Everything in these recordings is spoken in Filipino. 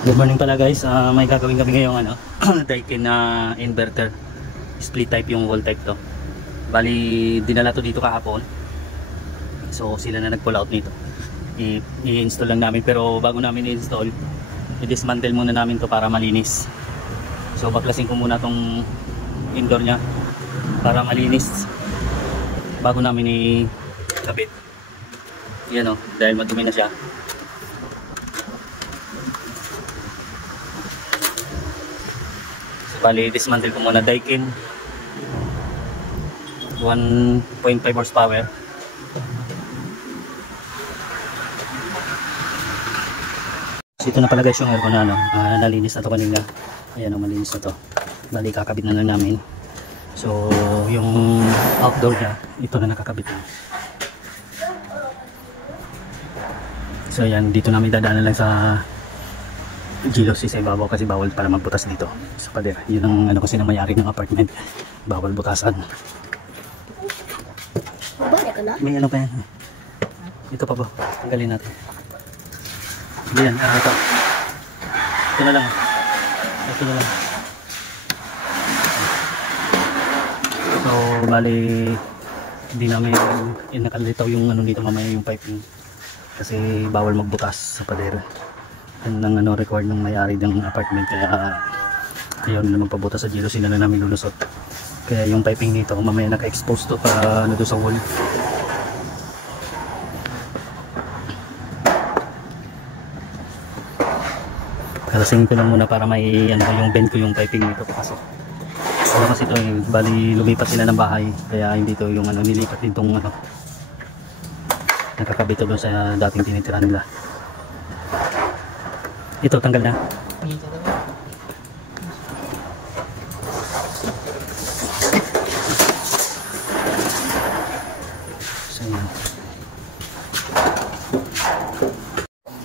Good morning pala guys, may gagawin kami ngayong ano, Daikin na inverter. Split type yung wall type to. Bali, dinala to dito kahapon. So sila na nag-pull out nito. I-install lang namin, pero bago namin i-install, i-dismantle muna namin to para malinis. So baklasin ko muna tong indoor nya para malinis bago namin i-kabit. Yan o, dahil madumi na siya. Bali, dismantle ko muna. Daikin 1.5 horsepower. So ito na pala guys yung aircon na nalinis na to kanina. Ayan o, malinis na to. Bali, kakabit na lang namin. So yung outdoor niya, ito na nakakabit na. So ayan, dito namin dadaanan lang sa Gilos sa ibabaw kasi bawal pala magbutas dito sa pader. Yun ang ano kasi na may-ari ng apartment. Bawal butasan. May ano pa yan. Ito pa po. Tanggalin natin. Yan. Ito. Ito na lang. Ito na lang. So, bali hindi namin nakalitaw yung ano dito mamaya yung piping. Kasi bawal magbutas sa pader. Yan ang ano, record ng may-ari ng apartment, kaya ayaw nila magpabutas sa Gilos, sila na namin lulusot. Kaya yung piping dito mamaya naka-expose to para ano doon sa wall. Kalasin ko lang muna para may ano, yung bend ko yung piping dito papasok. So kasi ito bali lumipat sila ng bahay, kaya hindi to yung ano, nilipat din tong ano, nakakabit to doon sa dating tinitirahan nila. Ito, tanggal na.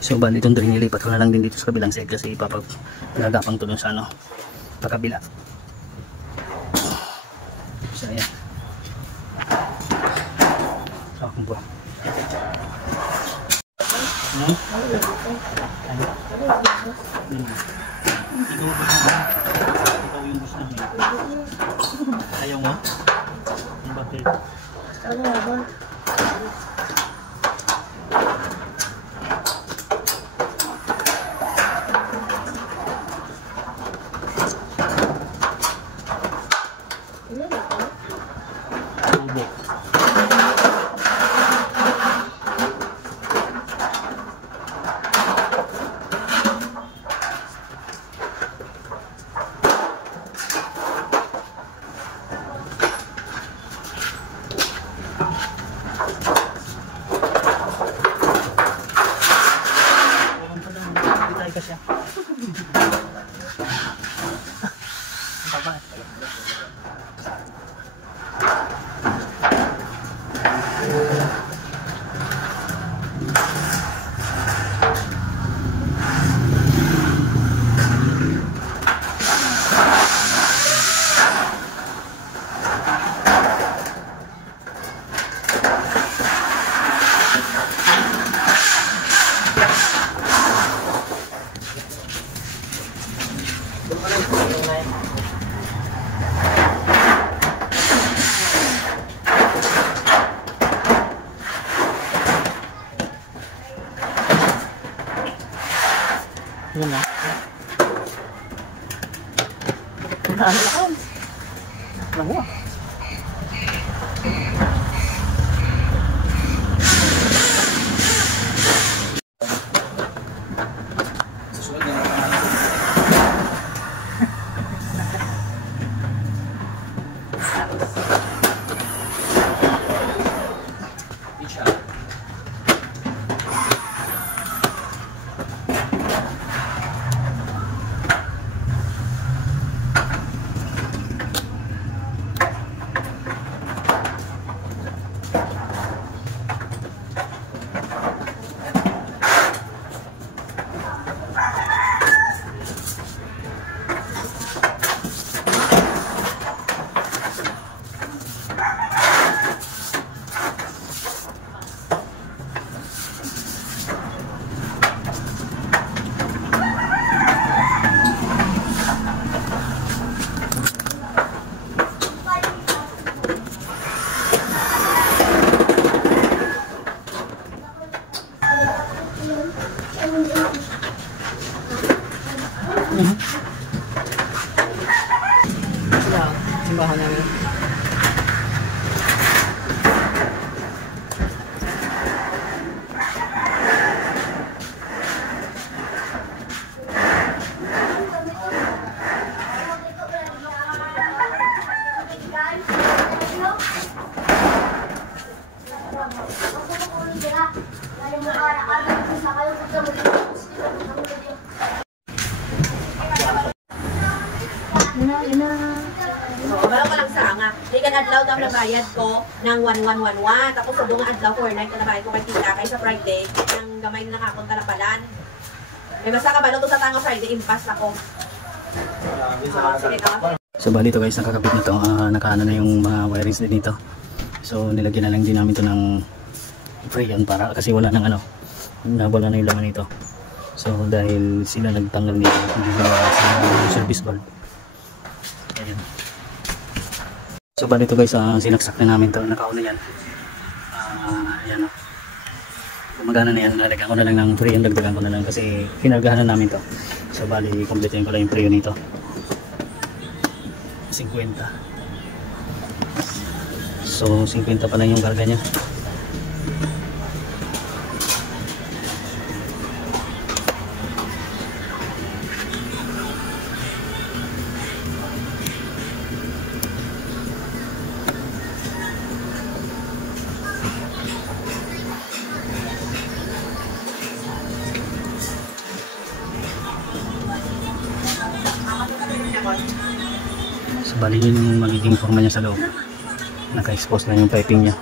So, bali itong drain nilipat ko na lang din dito sa kabilang side kasi ipapagagapang to dun sa ano, pakabila. So, ayan. So, akong buwan. Ikaw yung gusto namin. Ayaw mo? Bakit? Yan na. Naan. Nawa. Sila, simbahan namin. Wala ka lang sa nga. Di ka adlaw daw na bayad ko ng 1111. Tapos sa dunga adlaw 49 ka na bayad ko kay tita. Kaya sa Friday, ng gamay na nakakon talapalan. May basta ka balo to sa tanga Friday, impas ako. Sige ka. So bali ito guys, nakakabit na ito. Nakaano na yung mga wirings din dito. So nilagyan na lang din namin ito ng freon para kasi wala nang ano. Wala na yung laman nito. So dahil sila nagtanggal nito, hindi nila sa service valve. Ayan. So bali ito guys, sinaksak na namin ito. Nakauna yan. Ayan o. Gumagana na yan. Nalagyan ko na lang ng freon. Dagdagan ko na lang kasi pinargahan na namin ito. So bali, kompletuhin ko lang yung freon nito. 50. So 50 pa lang yung karga niya. So bali yun yung magiging forma niya sa loob. Naka-expose na yung piping niya.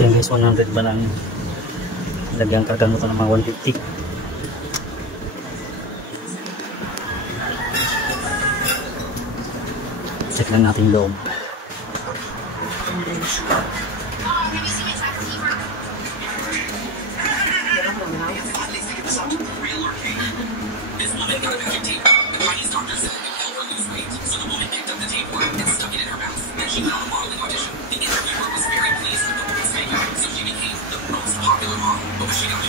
So yun guys, 100 ba lang lagyan karga mo ito ng mga 150. Check lang natin yung loob. This woman got a magic tape. The Chinese doctor said it could help her lose weight. So the woman picked up the tapeworm and stuck it in her mouth. Then she went on a modeling audition. The interviewer was very pleased with the woman's figure, so she became the most popular model. What was she gonna do?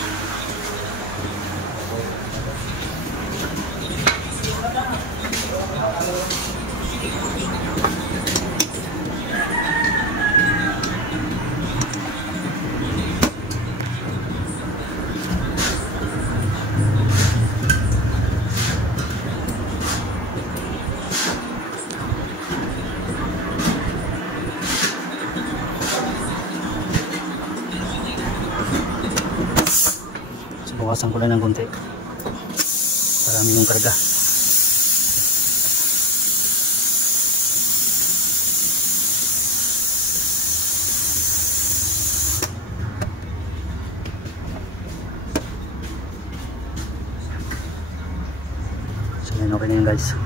Bawasan ko lang ng konti. Parami yung karga. So yan, okay na yun guys.